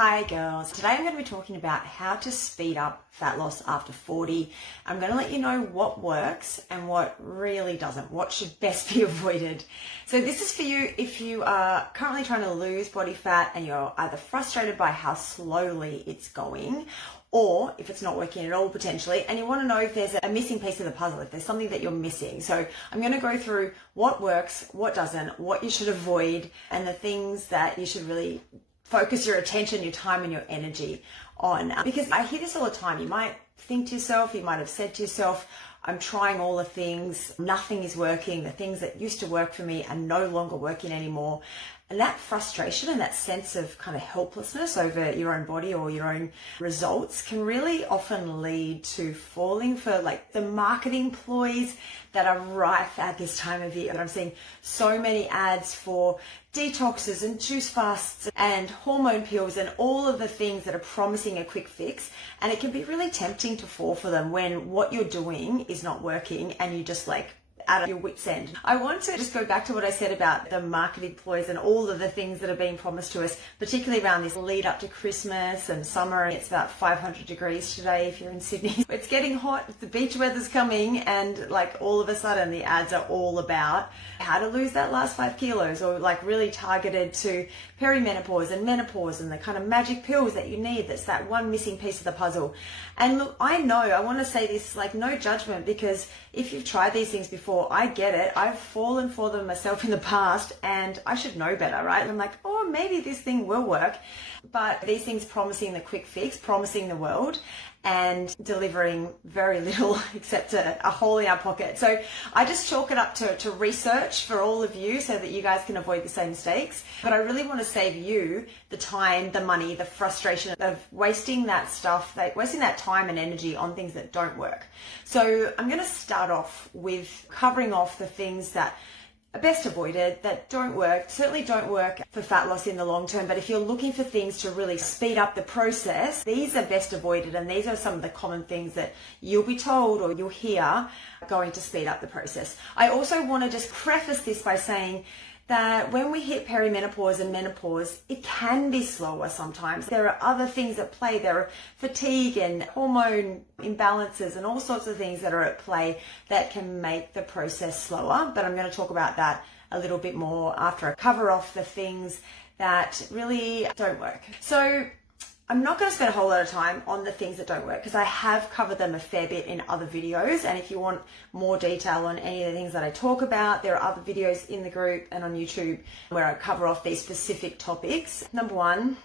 Hi girls, today I'm going to be talking about how to speed up fat loss after 40. I'm going to let you know what works and what really doesn't, what should best be avoided. So this is for you if you are currently trying to lose body fat and you're either frustrated by how slowly it's going, or if it's not working at all potentially, and you want to know if there's a missing piece of the puzzle, if there's something that you're missing. So I'm going to go through what works, what doesn't, what you should avoid, and the things that you should really focus your attention, your time, and your energy on. Because I hear this all the time. You might think to yourself, you might have said to yourself, I'm trying all the things, nothing is working. The things that used to work for me are no longer working anymore. And that frustration and that sense of kind of helplessness over your own body or your own results can really often lead to falling for like the marketing ploys that are rife at this time of year. And I'm seeing so many ads for detoxes and juice fasts and hormone pills and all of the things that are promising a quick fix. And it can be really tempting to fall for them when what you're doing is not working and you just like out of your wit's end. I want to just go back to what I said about the marketing ploys and all of the things that are being promised to us, particularly around this lead up to Christmas and summer. It's about 500 degrees today if you're in Sydney. It's getting hot, the beach weather's coming, and like all of a sudden the ads are all about how to lose that last 5 kilos, or like really targeted to perimenopause and menopause and the kind of magic pills that you need. That's that one missing piece of the puzzle. And look, I know, I want to say this like no judgment, because if you've tried these things before, I get it. I've fallen for them myself in the past and I should know better, right? I'm like, oh, maybe this thing will work. But these things promising the quick fix, promising the world, and delivering very little except a hole in our pocket. So I just chalk it up to research for all of you so that you guys can avoid the same mistakes. But I really want to save you the time, the money, the frustration of wasting that stuff, like wasting that time and energy on things that don't work. So I'm going to start off with covering off the things that are best avoided, that don't work, certainly don't work for fat loss in the long term. But if you're looking for things to really speed up the process, these are best avoided. And these are some of the common things that you'll be told or you'll hear going to speed up the process. I also want to just preface this by saying that when we hit perimenopause and menopause, it can be slower sometimes. There are other things at play. There are fatigue and hormone imbalances and all sorts of things that are at play that can make the process slower. But I'm going to talk about that a little bit more after I cover off the things that really don't work. So I'm not going to spend a whole lot of time on the things that don't work because I have covered them a fair bit in other videos. And if you want more detail on any of the things that I talk about, there are other videos in the group and on YouTube where I cover off these specific topics. Number one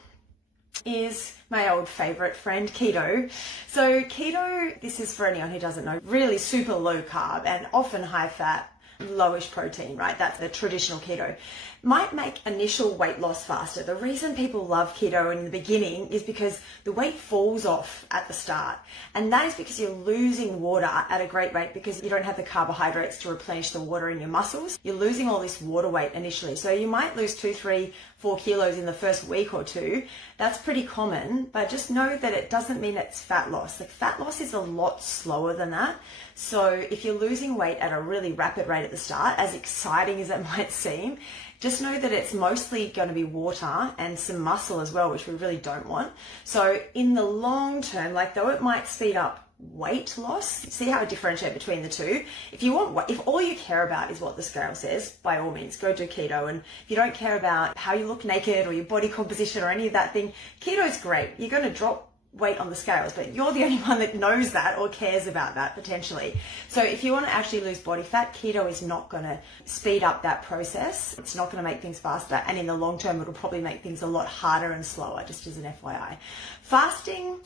is my old favorite friend, keto. So keto, this is for anyone who doesn't know, really super low carb and often high fat, lowish protein, right? That's the traditional keto. Might make initial weight loss faster. The reason people love keto in the beginning is because the weight falls off at the start. And that is because you're losing water at a great rate because you don't have the carbohydrates to replenish the water in your muscles. You're losing all this water weight initially. So you might lose 2, 3, 4 kilos in the first week or two. That's pretty common, but just know that it doesn't mean it's fat loss. Like fat loss is a lot slower than that. So if you're losing weight at a really rapid rate at the start, as exciting as it might seem, just know that it's mostly going to be water and some muscle as well, which we really don't want. So in the long term, like though it might speed up weight loss, see how I differentiate between the two. If all you care about is what the scale says, by all means, go do keto. And if you don't care about how you look naked or your body composition or any of that thing, keto is great. You're going to drop weight on the scales, but you're the only one that knows that or cares about that potentially. So if you want to actually lose body fat, keto is not going to speed up that process. It's not going to make things faster, and in the long term it'll probably make things a lot harder and slower, just as an FYI. Fasting,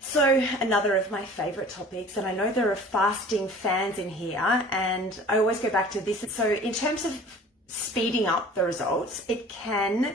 so another of my favorite topics, and I know there are fasting fans in here, and I always go back to this. So in terms of speeding up the results, it can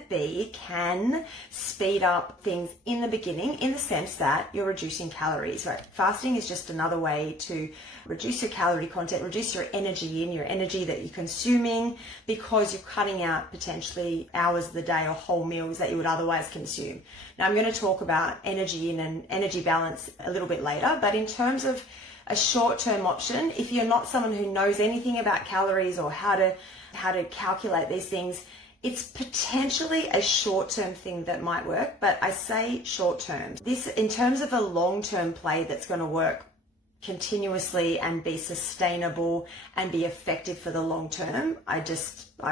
speed up things in the beginning in the sense that you're reducing calories, right? Fasting is just another way to reduce your calorie content, reduce your energy that you're consuming, because you're cutting out potentially hours of the day or whole meals that you would otherwise consume. Now I'm going to talk about energy and energy balance a little bit later, but in terms of a short-term option, if you're not someone who knows anything about calories or how to calculate these things, It's potentially a short-term thing that might work, but I say short-term. This, in terms of a long-term play that's going to work continuously and be sustainable and be effective for the long term, I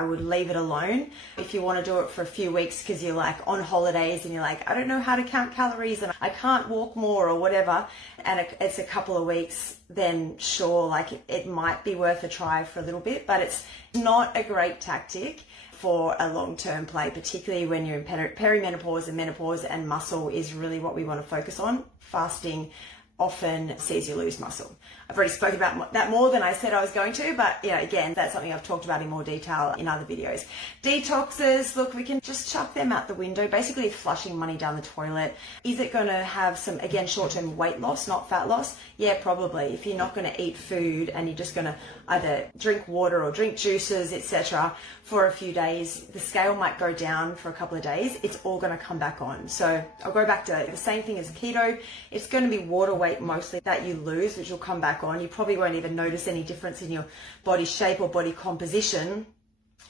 would leave it alone. If you want to do it for a few weeks because you're like on holidays and you're like, I don't know how to count calories and I can't walk more or whatever, and it's a couple of weeks, then sure, like it might be worth a try for a little bit, but it's not a great tactic for a long-term play, particularly when you're in perimenopause and menopause, and muscle is really what we want to focus on. Fasting often sees you lose muscle. I've already spoken about that more than I said I was going to, but again, that's something I've talked about in more detail in other videos. Detoxes, look, we can just chuck them out the window, basically flushing money down the toilet. Is it going to have some, again, short-term weight loss, not fat loss? Yeah, probably. If you're not going to eat food and you're just going to either drink water or drink juices, etc., for a few days, the scale might go down for a couple of days. It's all going to come back on. So I'll go back to the same thing as keto. It's going to be water weight mostly that you lose, which will come back on. You probably won't even notice any difference in your body shape or body composition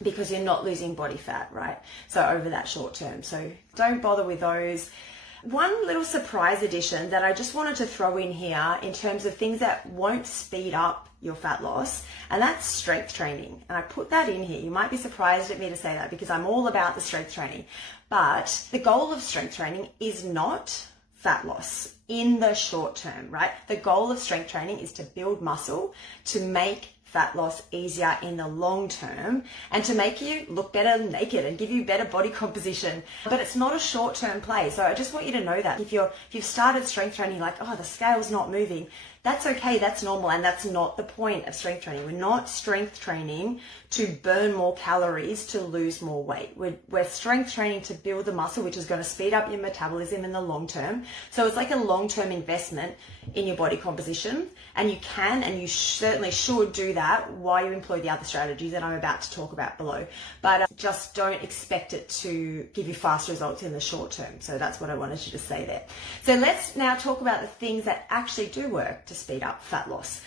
because you're not losing body fat, right? So over that short term. So don't bother with those. One little surprise addition that I just wanted to throw in here in terms of things that won't speed up your fat loss, and that's strength training. And I put that in here. You might be surprised at me to say that because I'm all about the strength training. But the goal of strength training is not fat loss in the short term, right? The goal of strength training is to build muscle, to make fat loss easier in the long term, and to make you look better naked and give you better body composition. But it's not a short-term play. So I just want you to know that if you've started strength training like, oh, the scale's not moving, that's okay, that's normal, and that's not the point of strength training. We're not strength training to burn more calories to lose more weight. We're strength training to build the muscle, which is going to speed up your metabolism in the long term. So it's like a long-term investment in your body composition, and you can and you certainly should do that while you employ the other strategies that I'm about to talk about below. But just don't expect it to give you fast results in the short term. So that's what I wanted to just say there. So let's now talk about the things that actually do work to speed up fat loss.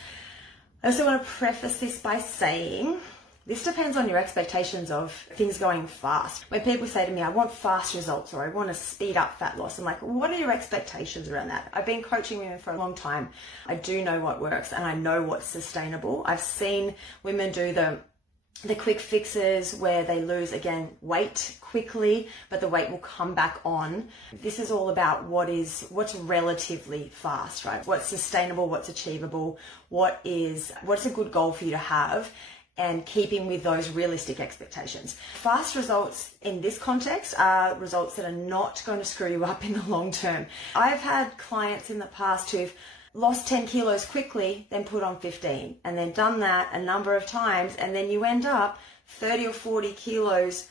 I also want to preface this by saying this depends on your expectations of things going fast. When people say to me, I want fast results or I want to speed up fat loss, I'm like, what are your expectations around that? I've been coaching women for a long time. I do know what works and I know what's sustainable. I've seen women do the quick fixes where they lose, again, weight quickly, but the weight will come back on. This is all about what's relatively fast, right? What's sustainable, what's achievable, what's a good goal for you to have, and keeping with those realistic expectations. Fast results in this context are results that are not going to screw you up in the long term. I've had clients in the past who've lost 10 kilos quickly, then put on 15, and then done that a number of times, and then you end up 30 or 40 kilos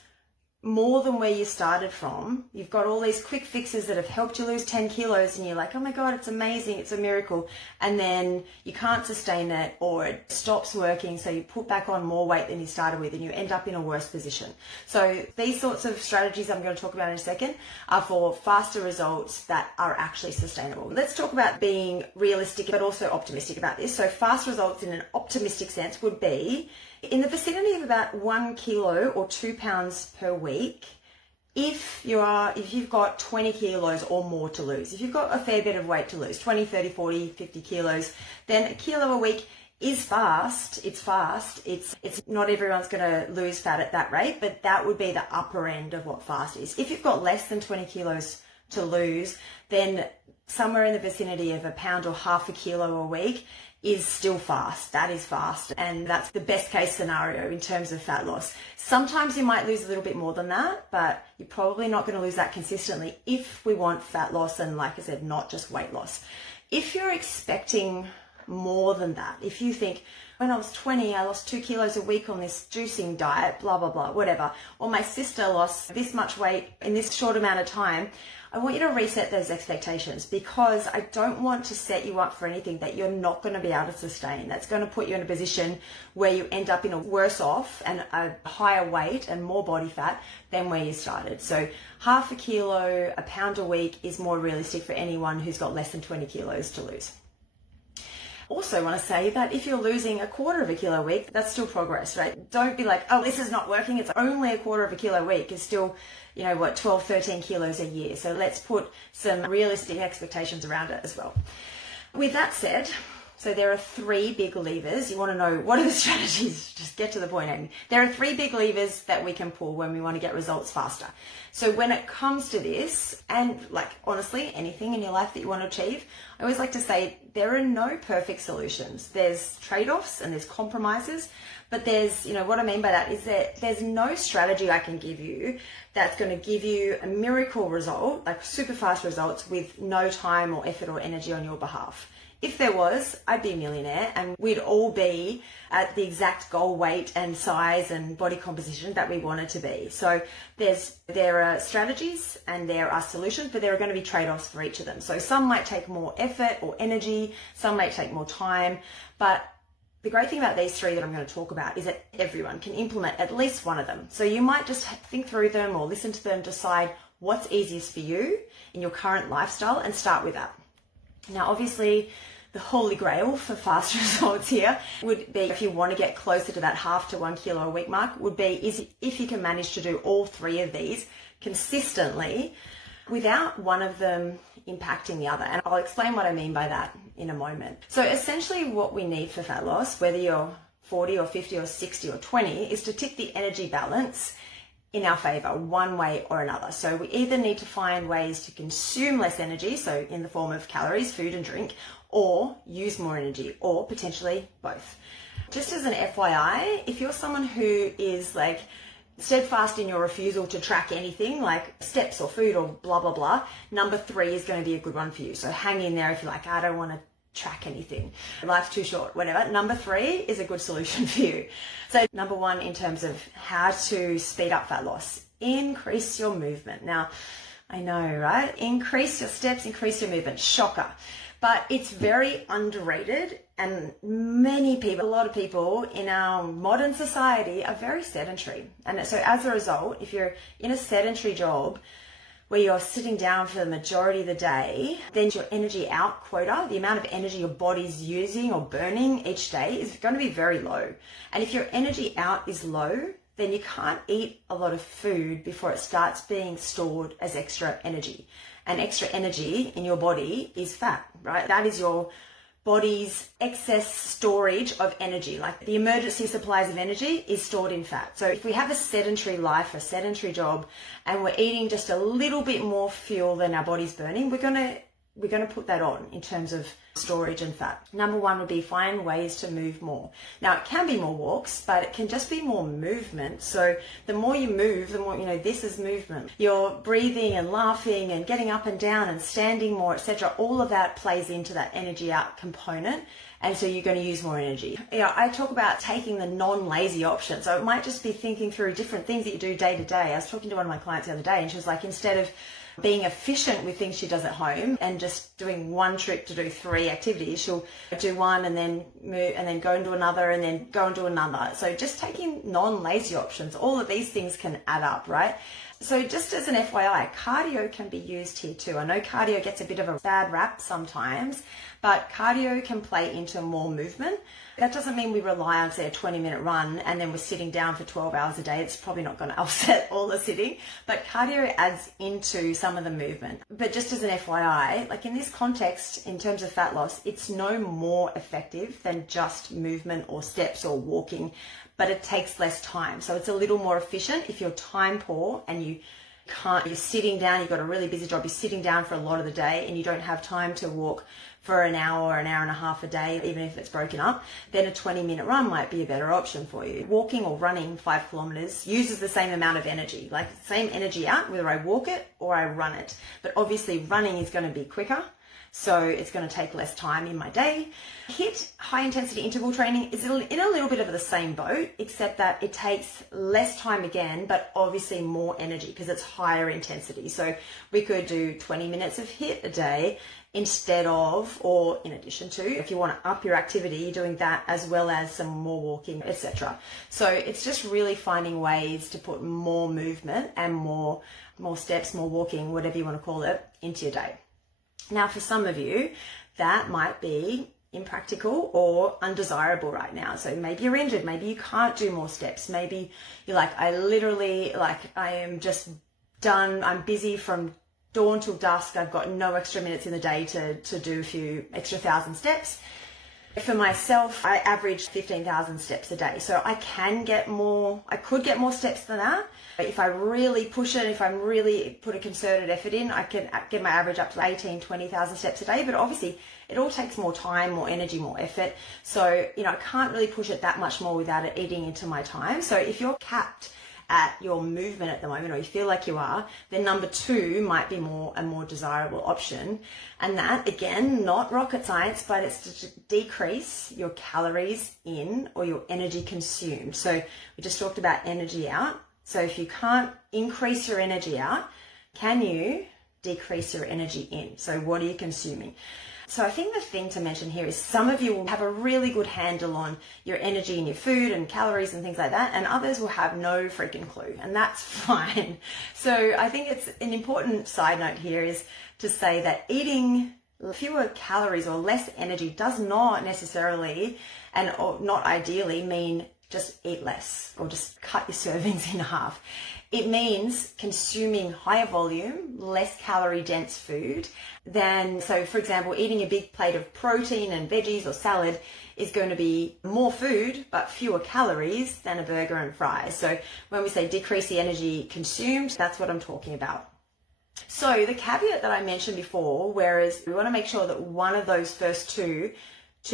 more than where you started from. You've got all these quick fixes that have helped you lose 10 kilos and you're like, oh my God, it's amazing, it's a miracle. And then you can't sustain it or it stops working, so you put back on more weight than you started with and you end up in a worse position. So these sorts of strategies I'm going to talk about in a second are for faster results that are actually sustainable. Let's talk about being realistic but also optimistic about this. So fast results in an optimistic sense would be in the vicinity of about 1 kilo or 2 pounds per week if you've got 20 kilos or more to lose. If you've got a fair bit of weight to lose, 20, 30, 40, 50 kilos, then a kilo a week is fast. It's fast. It's not everyone's going to lose fat at that rate, but that would be the upper end of what fast is. If you've got less than 20 kilos to lose, then somewhere in the vicinity of a pound or half a kilo a week is still fast. That is fast. And that's the best case scenario in terms of fat loss. Sometimes you might lose a little bit more than that, but you're probably not going to lose that consistently if we want fat loss and, like I said, not just weight loss. If you're expecting more than that, if you think, when I was 20, I lost 2 kilos a week on this juicing diet, blah, blah, blah, whatever, or my sister lost this much weight in this short amount of time, I want you to reset those expectations, because I don't want to set you up for anything that you're not going to be able to sustain. That's going to put you in a position where you end up in a worse off and a higher weight and more body fat than where you started. So half a kilo, a pound a week is more realistic for anyone who's got less than 20 kilos to lose. Also want to say that if you're losing 1/4 of a kilo a week, that's still progress, right? Don't be like, oh, this is not working. It's only 1/4 of a kilo a week. It's still, 12, 13 kilos a year. So let's put some realistic expectations around it as well. With that said, so there are 3 big levers. You want to know what are the strategies? Just get to the point, Amy. There are 3 big levers that we can pull when we want to get results faster. So when it comes to this, and like honestly, anything in your life that you want to achieve, I always like to say there are no perfect solutions. There's trade-offs and there's compromises, but there's, what I mean by that is that there's no strategy I can give you that's going to give you a miracle result, like super fast results with no time or effort or energy on your behalf. If there was, I'd be a millionaire and we'd all be at the exact goal weight and size and body composition that we wanted to be. So there are strategies and there are solutions, but there are going to be trade-offs for each of them. So some might take more effort or energy, some might take more time, but the great thing about these 3 that I'm going to talk about is that everyone can implement at least one of them. So you might just think through them or listen to them, decide what's easiest for you in your current lifestyle and start with that. Now, obviously, the holy grail for fast results here would be, if you want to get closer to that 1/2 to 1 kilo a week mark, would be is if you can manage to do all 3 of these consistently without one of them impacting the other. And I'll explain what I mean by that in a moment. So essentially what we need for fat loss, whether you're 40 or 50 or 60 or 20, is to tick the energy balance in our favor one way or another. So we either need to find ways to consume less energy, so in the form of calories, food and drink, or use more energy, or potentially both. Just as an FYI, if you're someone who is like steadfast in your refusal to track anything like steps or food or blah, blah, blah, number 3 is going to be a good one for you. So hang in there if you're like, I don't want to track anything. Life's too short, whatever. Number 3 is a good solution for you. So number 1, in terms of how to speed up fat loss, increase your movement. Now, I know, right? Increase your steps, increase your movement. Shocker. But it's very underrated, and a lot of people in our modern society are very sedentary. And so as a result, if you're in a sedentary job where you're sitting down for the majority of the day, then your energy out quota, the amount of energy your body's using or burning each day, is going to be very low. And if your energy out is low, then you can't eat a lot of food before it starts being stored as extra energy. And extra energy in your body is fat, right? That is your body's excess storage of energy. Like the emergency supplies of energy is stored in fat. So if we have a sedentary life, a sedentary job, and we're eating just a little bit more fuel than our body's burning, we're going to put that on in terms of storage and fat. Number 1 would be find ways to move more. Now, it can be more walks, but it can just be more movement. So the more you move, the more, this is movement. You're breathing and laughing and getting up and down and standing more, etc. All of that plays into that energy out component. And so you're going to use more energy. I talk about taking the non-lazy option. So it might just be thinking through different things that you do day to day. I was talking to one of my clients the other day and she was like, instead of being efficient with things she does at home and just doing one trip to do 3 activities, she'll do one and then move and then go and do another and then go and do another. So just taking non-lazy options, all of these things can add up, right? So just as an FYI, cardio can be used here too. I know cardio gets a bit of a bad rap sometimes, but cardio can play into more movement. That doesn't mean we rely on, say, a 20-minute run and then we're sitting down for 12 hours a day. It's probably not going to offset all the sitting, but cardio adds into some of the movement. But just as an FYI, like in this context, in terms of fat loss, it's no more effective than just movement or steps or walking, but it takes less time. So it's a little more efficient if you're time poor and you're sitting down, you've got a really busy job, you're sitting down for a lot of the day and you don't have time to walk for an hour and a half a day, even if it's broken up, then a 20-minute run might be a better option for you. Walking or running 5 kilometers uses the same amount of energy, like the same energy out, whether I walk it or I run it. But obviously running is going to be quicker, so it's going to take less time in my day. HIIT, high intensity interval training, is in a little bit of the same boat, except that it takes less time again, but obviously more energy because it's higher intensity. So we could do 20 minutes of HIIT a day instead of, or in addition to, if you want to up your activity, doing that as well as some more walking, etc. So it's just really finding ways to put more movement and more steps, more walking, whatever you want to call it, into your day. Now, for some of you, that might be impractical or undesirable right now. So maybe you're injured, maybe you can't do more steps, maybe you're like, I am just done, I'm busy from dawn till dusk, I've got no extra minutes in the day to do a few extra 1,000 steps. For myself, I average 15,000 steps a day. So I could get more steps than that. If I really push it, if I really put a concerted effort in, I can get my average up to 18, 20,000 steps a day. But obviously it all takes more time, more energy, more effort. So, I can't really push it that much more without it eating into my time. So if you're capped at your movement at the moment, or you feel like you are, then number 2 might be a more desirable option. And that, again, not rocket science, but it's to decrease your calories in or your energy consumed. So we just talked about energy out. So if you can't increase your energy out, can you decrease your energy in? So what are you consuming? So I think the thing to mention here is some of you will have a really good handle on your energy and your food and calories and things like that, and others will have no freaking clue, and that's fine. So I think it's an important side note here is to say that eating fewer calories or less energy does not necessarily or not ideally mean just eat less or just cut your servings in half. It means consuming higher volume, less calorie dense food so for example, eating a big plate of protein and veggies or salad is going to be more food, but fewer calories than a burger and fries. So when we say decrease the energy consumed, that's what I'm talking about. So the caveat that I mentioned before, whereas we want to make sure that one of those first two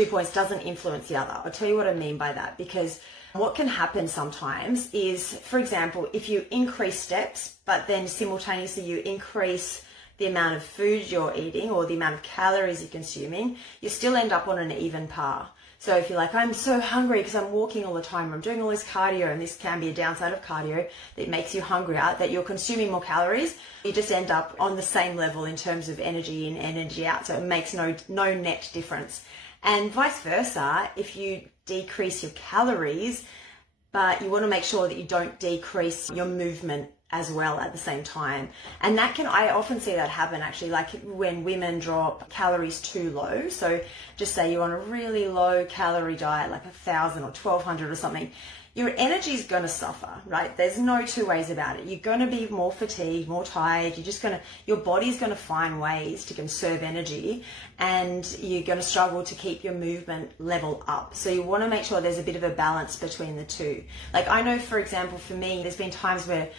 points doesn't influence the other. I'll tell you what I mean by that, because what can happen sometimes is, for example, if you increase steps, but then simultaneously you increase the amount of food you're eating or the amount of calories you're consuming, you still end up on an even par. So if you're like, I'm so hungry because I'm walking all the time, or I'm doing all this cardio, and this can be a downside of cardio that makes you hungrier, that you're consuming more calories, you just end up on the same level in terms of energy in, energy out. So it makes no net difference. And vice versa, if you decrease your calories, but you want to make sure that you don't decrease your movement as well at the same time. And I often see that happen actually, like when women drop calories too low. So just say you're on a really low calorie diet, like 1,000 or 1,200 or something, your energy is going to suffer, right? There's no two ways about it. You're going to be more fatigued, more tired. Your body's going to find ways to conserve energy, and you're going to struggle to keep your movement level up. So you want to make sure there's a bit of a balance between the two. Like I know, for example, for me, there's been times where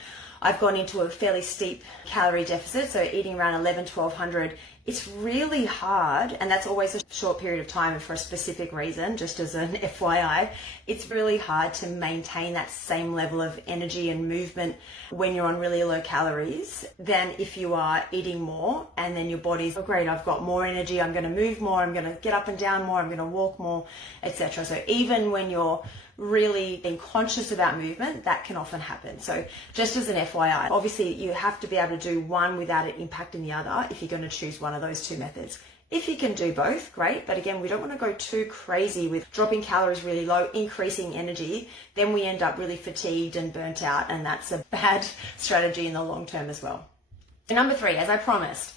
I've gone into a fairly steep calorie deficit, so eating around 1,100-1,200. It's really hard, and that's always a short period of time and for a specific reason, just as an FYI. It's really hard to maintain that same level of energy and movement when you're on really low calories than if you are eating more and then your body's, oh great, I've got more energy, I'm going to move more, I'm going to get up and down more, I'm going to walk more, etc. So even when you're really being conscious about movement, that can often happen. So just as an FYI, obviously you have to be able to do one without it impacting the other if you're going to choose one of those two methods. If you can do both, great. But again, we don't want to go too crazy with dropping calories really low, increasing energy. Then we end up really fatigued and burnt out, and that's a bad strategy in the long term as well. And number 3, as I promised,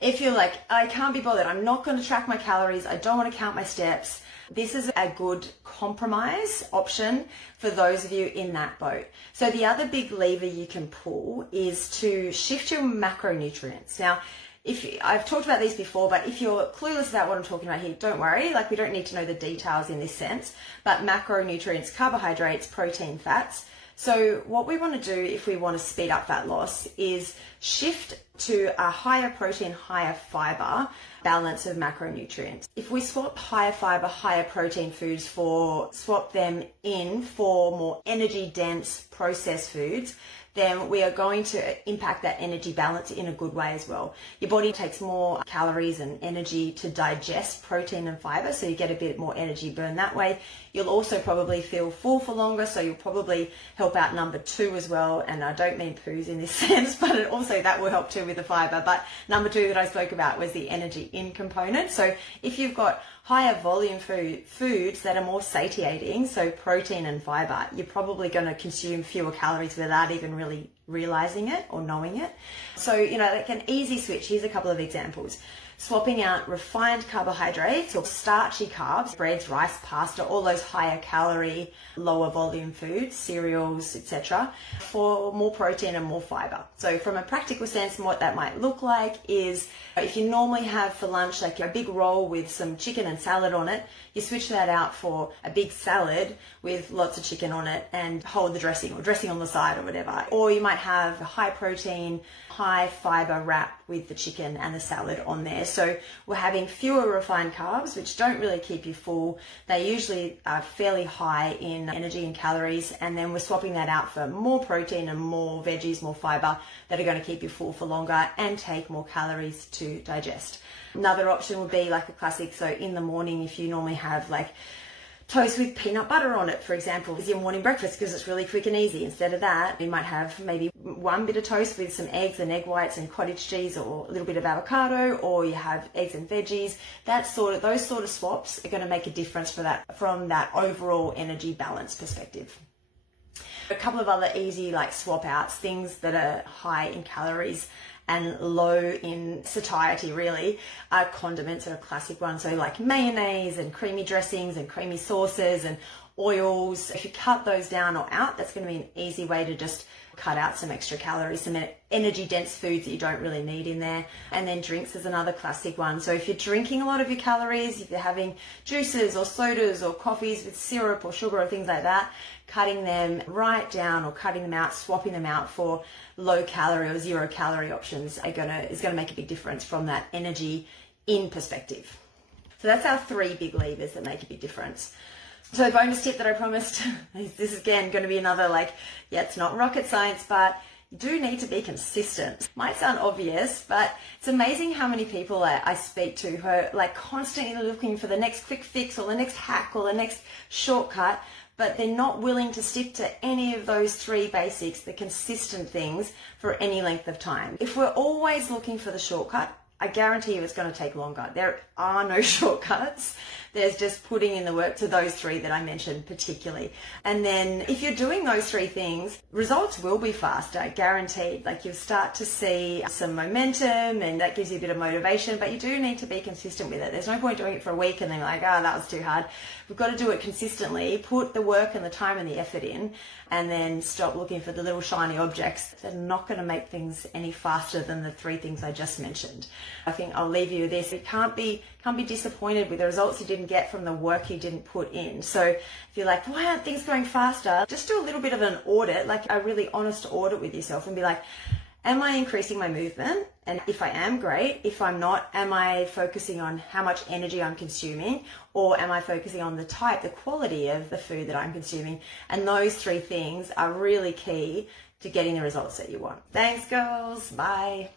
if you're like, I can't be bothered, I'm not going to track my calories, I don't want to count my steps, this is a good compromise option for those of you in that boat. So the other big lever you can pull is to shift your macronutrients. Now, I've talked about these before, but if you're clueless about what I'm talking about here, don't worry. Like, we don't need to know the details in this sense, but macronutrients, carbohydrates, protein, fats. So what we want to do if we want to speed up fat loss is shift to a higher protein, higher fiber balance of macronutrients. If we swap higher fiber, higher protein foods swap them in for more energy dense processed foods, then we are going to impact that energy balance in a good way as well. Your body takes more calories and energy to digest protein and fiber, so you get a bit more energy burn that way. You'll also probably feel full for longer, so you'll probably help out number 2 as well. And I don't mean poos in this sense, but that will help too with the fiber. But number 2 that I spoke about was the energy in component. So if you've got higher volume foods that are more satiating, so protein and fiber, you're probably going to consume fewer calories without even really realizing it or knowing it. So, like an easy switch, here's a couple of examples. Swapping out refined carbohydrates or starchy carbs, breads, rice, pasta, all those higher calorie, lower volume foods, cereals, etc., for more protein and more fiber. So from a practical sense, what that might look like is if you normally have for lunch like a big roll with some chicken and salad on it, you switch that out for a big salad with lots of chicken on it and hold the dressing or dressing on the side or whatever. Or you might have a high protein, high fiber wrap with the chicken and the salad on there. So we're having fewer refined carbs, which don't really keep you full. They usually are fairly high in energy and calories. And then we're swapping that out for more protein and more veggies, more fiber that are going to keep you full for longer and take more calories to digest. Another option would be like a classic. So in the morning, if you normally have like toast with peanut butter on it, for example, is your morning breakfast because it's really quick and easy. Instead of that, you might have maybe one bit of toast with some eggs and egg whites and cottage cheese or a little bit of avocado, or you have eggs and veggies. Those sort of swaps are going to make a difference from that overall energy balance perspective. A couple of other easy like swap outs, things that are high in calories and low in satiety really, are condiments are a classic one. So like mayonnaise and creamy dressings and creamy sauces and oils. If you cut those down or out, that's going to be an easy way to just cut out some extra calories, some energy dense foods that you don't really need in there. And then drinks is another classic one. So if you're drinking a lot of your calories, if you're having juices or sodas or coffees with syrup or sugar or things like that, cutting them right down or cutting them out, swapping them out for low calorie or 0 calorie options is going to make a big difference from that energy in perspective. So that's our 3 big levers that make a big difference. So the bonus tip that I promised, this is again going to be another it's not rocket science, but you do need to be consistent. Might sound obvious, but it's amazing how many people I speak to who are constantly looking for the next quick fix or the next hack or the next shortcut, but they're not willing to stick to any of those 3 basics, the consistent things, for any length of time. If we're always looking for the shortcut, I guarantee you it's going to take longer. There are no shortcuts. There's just putting in the work to those 3 that I mentioned particularly. And then if you're doing those 3 things, results will be faster, guaranteed. You'll start to see some momentum and that gives you a bit of motivation, but you do need to be consistent with it. There's no point doing it for a week and then that was too hard. We've got to do it consistently, put the work and the time and the effort in, and then stop looking for the little shiny objects that are not going to make things any faster than the 3 things I just mentioned. I think I'll leave you with this. You can't be disappointed with the results you didn't get from the work you didn't put in. So if you're like, why aren't things going faster? Just do a little bit of an audit, a really honest audit with yourself and be like, am I increasing my movement? And if I am, great. If I'm not, am I focusing on how much energy I'm consuming? Or am I focusing on the quality of the food that I'm consuming? And those 3 things are really key to getting the results that you want. Thanks, girls. Bye.